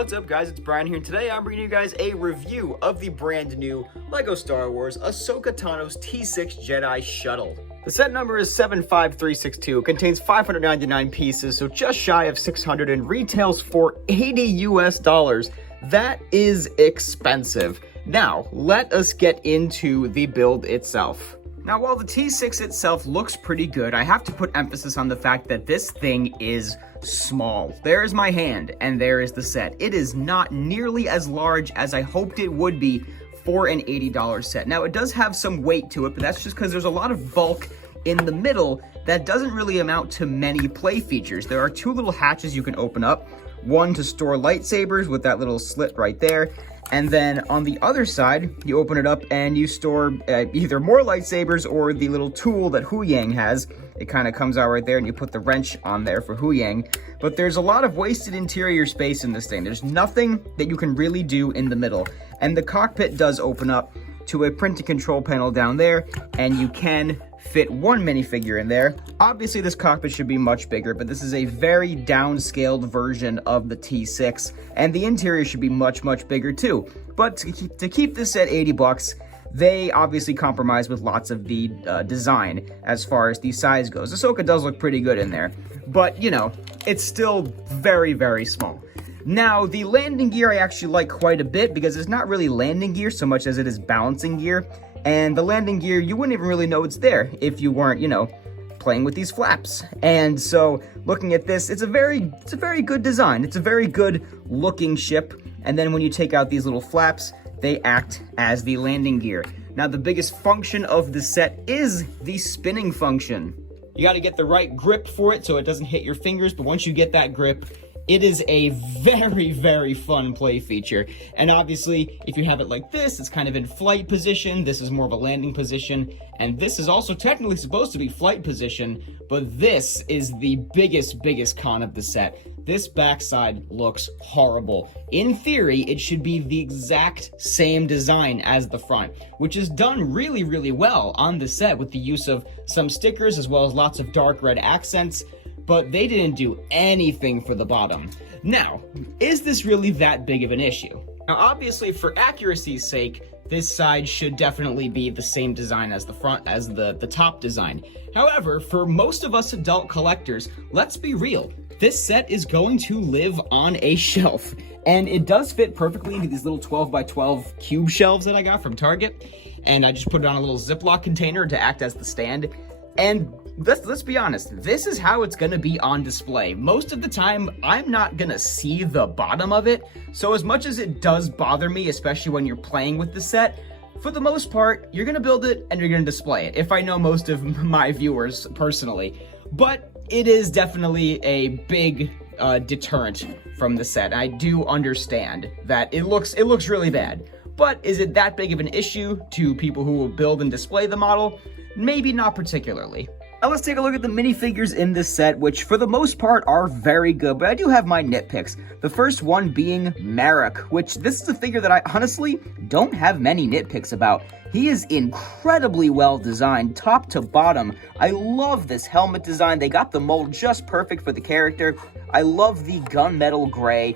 What's up guys, it's Brian here, and today I'm bringing you guys a review of the brand new LEGO Star Wars Ahsoka Tano's T-6 Jedi Shuttle. The set number is 75362, it contains 599 pieces, so just shy of 600, and retails for $80 US. That is expensive. Now, let us get into the build itself. Now, while the T-6 itself looks pretty good, I have to put emphasis on the fact that this thing is small. There is my hand, and there is the set. It is not nearly as large as I hoped it would be for an $80 set. Now, it does have some weight to it, but that's just because there's a lot of bulk in the middle that doesn't really amount to many play features. There are two little hatches you can open up, one to store lightsabers with that little slit right there, and then on the other side, you open it up and you store either more lightsabers or the little tool that Huyang has. It kind of comes out right there, and you put the wrench on there for Huyang. But there's a lot of wasted interior space in this thing. There's nothing that you can really do in the middle. And the cockpit does open up to a print and control panel down there, and you can fit one minifigure in there. Obviously, this cockpit should be much bigger, but this is a very downscaled version of the T6, and the interior should be much, much bigger too. But to keep this at 80 bucks, they obviously compromise with lots of the design as far as the size goes. Ahsoka does look pretty good in there, but you know, it's still very, very small. Now, the landing gear I actually like quite a bit because it's not really landing gear so much as it is balancing gear. And the landing gear, you wouldn't even really know it's there if you weren't, you know, playing with these flaps. And so, looking at this, it's a very good design. It's a very good looking ship. And then when you take out these little flaps, they act as the landing gear. Now, the biggest function of the set is the spinning function. You got to get the right grip for it so it doesn't hit your fingers, but once you get that grip, it is a very, very fun play feature. And obviously, if you have it like this, it's kind of in flight position. This is more of a landing position. And this is also technically supposed to be flight position, but this is the biggest con of the set. This backside looks horrible. In theory, it should be the exact same design as the front, which is done really, really well on the set with the use of some stickers as well as lots of dark red accents. But they didn't do anything for the bottom. Now, is this really that big of an issue? Now, obviously, for accuracy's sake, this side should definitely be the same design as the front, as the top design. However, for most of us adult collectors, let's be real. This set is going to live on a shelf, and it does fit perfectly into these little 12 by 12 cube shelves that I got from Target. And I just put it on a little Ziploc container to act as the stand. And let's be honest, this is how it's gonna be on display. Most of the time, I'm not gonna see the bottom of it, so as much as it does bother me, especially when you're playing with the set, for the most part, you're gonna build it and you're gonna display it, if I know most of my viewers personally. But it is definitely a big deterrent from the set. I do understand that it looks really bad, but is it that big of an issue to people who will build and display the model? Maybe not particularly. Now let's take a look at the minifigures in this set, which for the most part are very good, but I do have my nitpicks. The first one being Merrick, which this is a figure that I honestly don't have many nitpicks about. He is incredibly well designed, top to bottom. I love this helmet design. They got the mold just perfect for the character. I love the gunmetal gray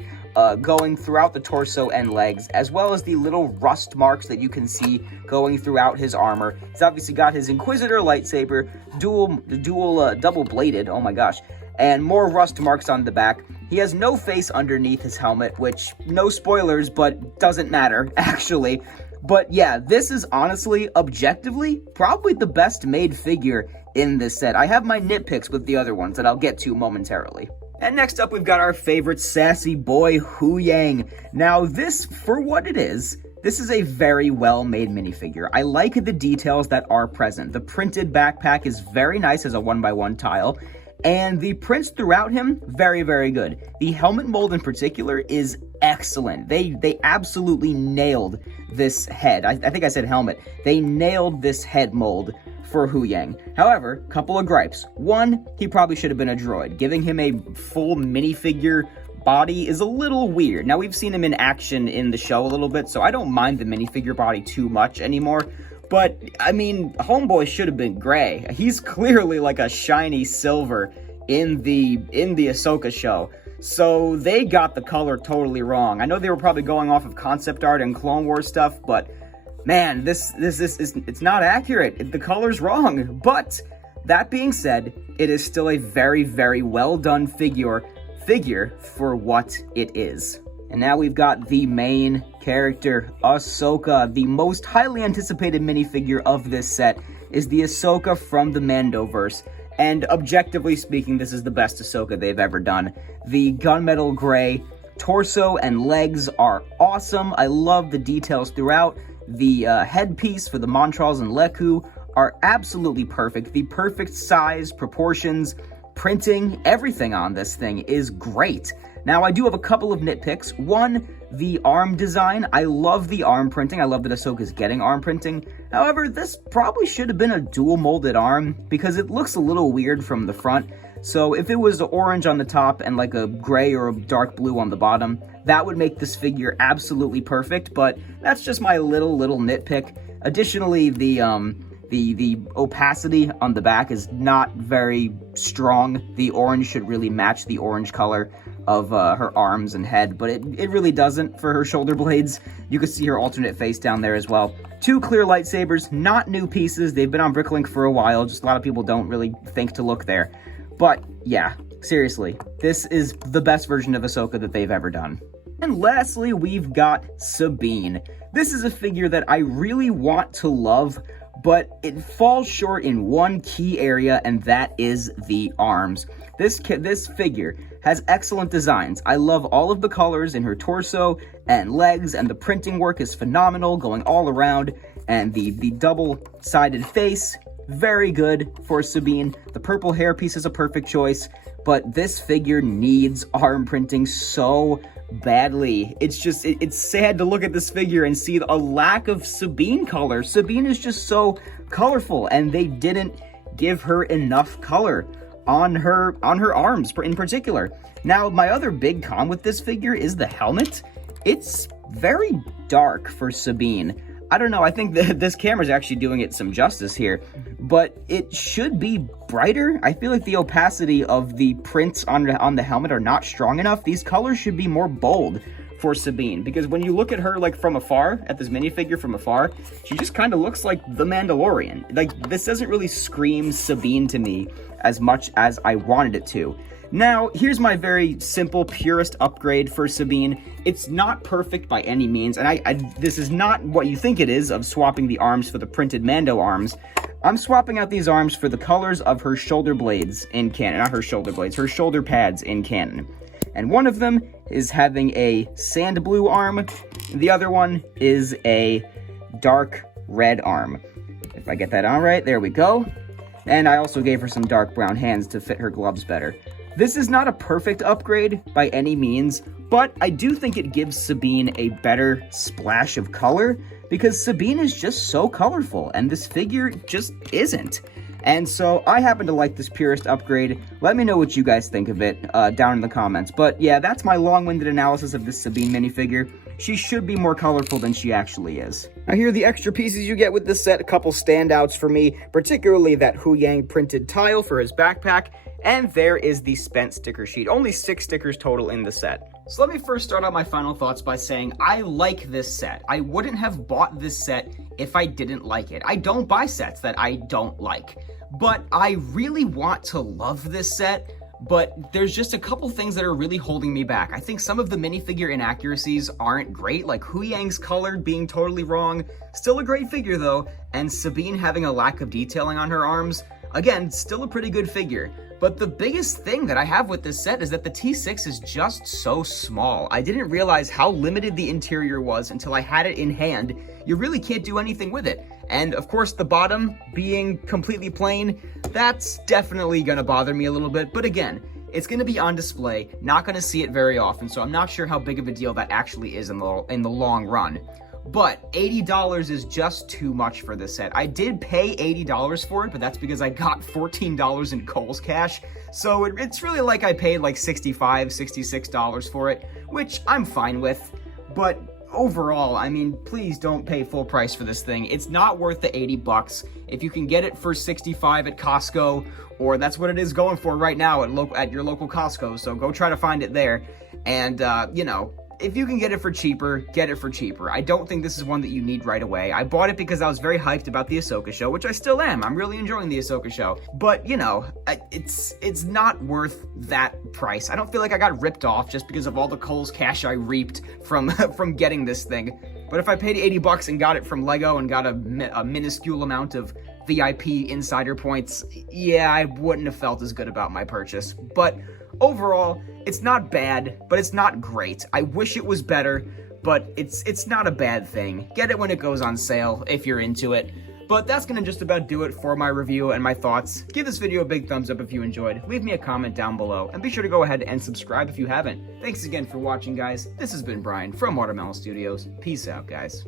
going throughout the torso and legs, as well as the little rust marks that you can see going throughout his armor. He's obviously got his Inquisitor lightsaber, double-bladed, oh my gosh, and more rust marks on the back. He has no face underneath his helmet, which, no spoilers, but doesn't matter, actually. But yeah, this is honestly, objectively, probably the best made figure in this set. I have my nitpicks with the other ones that I'll get to momentarily. And next up, we've got our favorite sassy boy, Huyang. Now, this, for what it is, this is a very well-made minifigure. I like the details that are present. The printed backpack is very nice as a 1x1 tile, and the prints throughout him, very, very good. The helmet mold in particular is excellent. They absolutely nailed this head. I think I said helmet. They nailed this head mold for Huyang. However, couple of gripes. One, he probably should have been a droid. Giving him a full minifigure body is a little weird. Now, we've seen him in action in the show a little bit, so I don't mind the minifigure body too much anymore. But, I mean, Homeboy should have been gray. He's clearly like a shiny silver in the Ahsoka show. So they got the color totally wrong. I know they were probably going off of concept art and Clone Wars stuff, but man, this it's not accurate. The color's wrong. But that being said, it is still a very, very well done figure for what it is. And now we've got the main character, Ahsoka. The most highly anticipated minifigure of this set is the Ahsoka from the Mandoverse. And objectively speaking, this is the best Ahsoka they've ever done. The gunmetal gray torso and legs are awesome. I love the details throughout. The headpiece for the Montrals and Leku are absolutely perfect. The perfect size, proportions, printing, everything on this thing is great. Now, I do have a couple of nitpicks. One, the arm design. I love the arm printing. I love that Ahsoka's getting arm printing. However, this probably should have been a dual molded arm because it looks a little weird from the front. So if it was orange on the top and like a gray or a dark blue on the bottom, that would make this figure absolutely perfect, but that's just my little nitpick. Additionally, the opacity on the back is not very strong. The orange should really match the orange color of her arms and head, but it really doesn't for her shoulder blades. You can see her alternate face down there as well. 2 clear lightsabers, not new pieces. They've been on Bricklink for a while, just a lot of people don't really think to look there. But yeah, seriously, this is the best version of Ahsoka that they've ever done. And lastly, we've got Sabine. This is a figure that I really want to love, but it falls short in one key area, and that is the arms. This figure has excellent designs. I love all of the colors in her torso and legs, and the printing work is phenomenal, going all around, and the double-sided face, very good for Sabine. The purple hairpiece is a perfect choice, but this figure needs arm printing so badly. It's sad to look at this figure and see a lack of Sabine color. Sabine is just so colorful, and they didn't give her enough color on her arms in particular. Now, my other big con with this figure is the helmet. It's very dark for Sabine. I don't know, I think that this camera's actually doing it some justice here, but it should be brighter. I feel like the opacity of the prints on the helmet are not strong enough. These colors should be more bold for Sabine, because when you look at her like from afar, at this minifigure from afar, she just kind of looks like the Mandalorian. Like, this doesn't really scream Sabine to me as much as I wanted it to. Now, here's my very simple, purest upgrade for Sabine. It's not perfect by any means, and this is not what you think it is of swapping the arms for the printed Mando arms. I'm swapping out these arms for the colors of her shoulder blades in canon. Not her shoulder blades, her shoulder pads in canon. And one of them is having a sand blue arm, the other one is a dark red arm. If I get that on right, there we go. And I also gave her some dark brown hands to fit her gloves better. This is not a perfect upgrade by any means, but I do think it gives Sabine a better splash of color, because Sabine is just so colorful, and this figure just isn't. And so I happen to like this purest upgrade. Let me know what you guys think of it down in the comments. But yeah, that's my long-winded analysis of this Sabine minifigure. She should be more colorful than she actually is. Now, here are the extra pieces you get with this set. A couple standouts for me, particularly that Hu Yang printed tile for his backpack. And there is the spent sticker sheet. Only 6 stickers total in the set. So let me first start out my final thoughts by saying I like this set. I wouldn't have bought this set if I didn't like it. I don't buy sets that I don't like. But I really want to love this set, but there's just a couple things that are really holding me back. I think some of the minifigure inaccuracies aren't great, like Hu Yang's color being totally wrong. Still a great figure though, and Sabine having a lack of detailing on her arms. Again, still a pretty good figure. But the biggest thing that I have with this set is that the T-6 is just so small. I didn't realize how limited the interior was until I had it in hand. You really can't do anything with it. And of course, the bottom being completely plain, that's definitely gonna bother me a little bit. But again, it's gonna be on display, not gonna see it very often, so I'm not sure how big of a deal that actually is in the long run. But $80 is just too much for this set. I did pay $80 for it, but that's because I got $14 in Kohl's cash. So it's really like I paid like $65, $66 for it, which I'm fine with. But overall, I mean, please don't pay full price for this thing. It's not worth the 80 bucks. If you can get it for 65 at Costco, or that's what it is going for right now at your local Costco, so go try to find it there. And, you know, if you can get it for cheaper, get it for cheaper. I don't think this is one that you need right away. I bought it because I was very hyped about the Ahsoka show, which I still am. I'm really enjoying the Ahsoka show. But, you know, it's not worth that price. I don't feel like I got ripped off just because of all the Kohl's cash I reaped from from getting this thing. But if I paid 80 bucks and got it from Lego and got a minuscule amount of VIP insider points, yeah, I wouldn't have felt as good about my purchase. But overall, it's not bad, but it's not great. I wish it was better, but it's not a bad thing. Get it when it goes on sale if you're into it. But that's going to just about do it for my review and my thoughts. Give this video a big thumbs up if you enjoyed. Leave me a comment down below, and be sure to go ahead and subscribe if you haven't. Thanks again for watching, guys. This has been Brian from Watermelon Studios. Peace out, guys.